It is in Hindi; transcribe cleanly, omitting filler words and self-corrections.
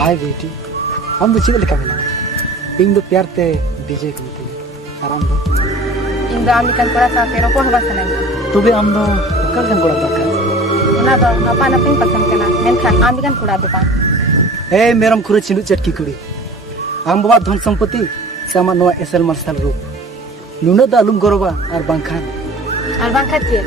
हाय बेटी हम तो चिल्ले कमी ना इन दो प्यार ते विजय करते आराम दो इन दो आमी कल कोड़ा साथे रोको हवा सनाई तो भी हम दो कल जन कोड़ा दरकार उना दो apa na ping pasang kana मेनखान आमी kan कोड़ा दुकान ए मेरम खुरे चिंडू चटकी कुड़ी आम बाबा धन संपत्ति सामा नवा एसएल मार्शल रूप नुना दा अलुम गरोबा और बांखान और बांखात के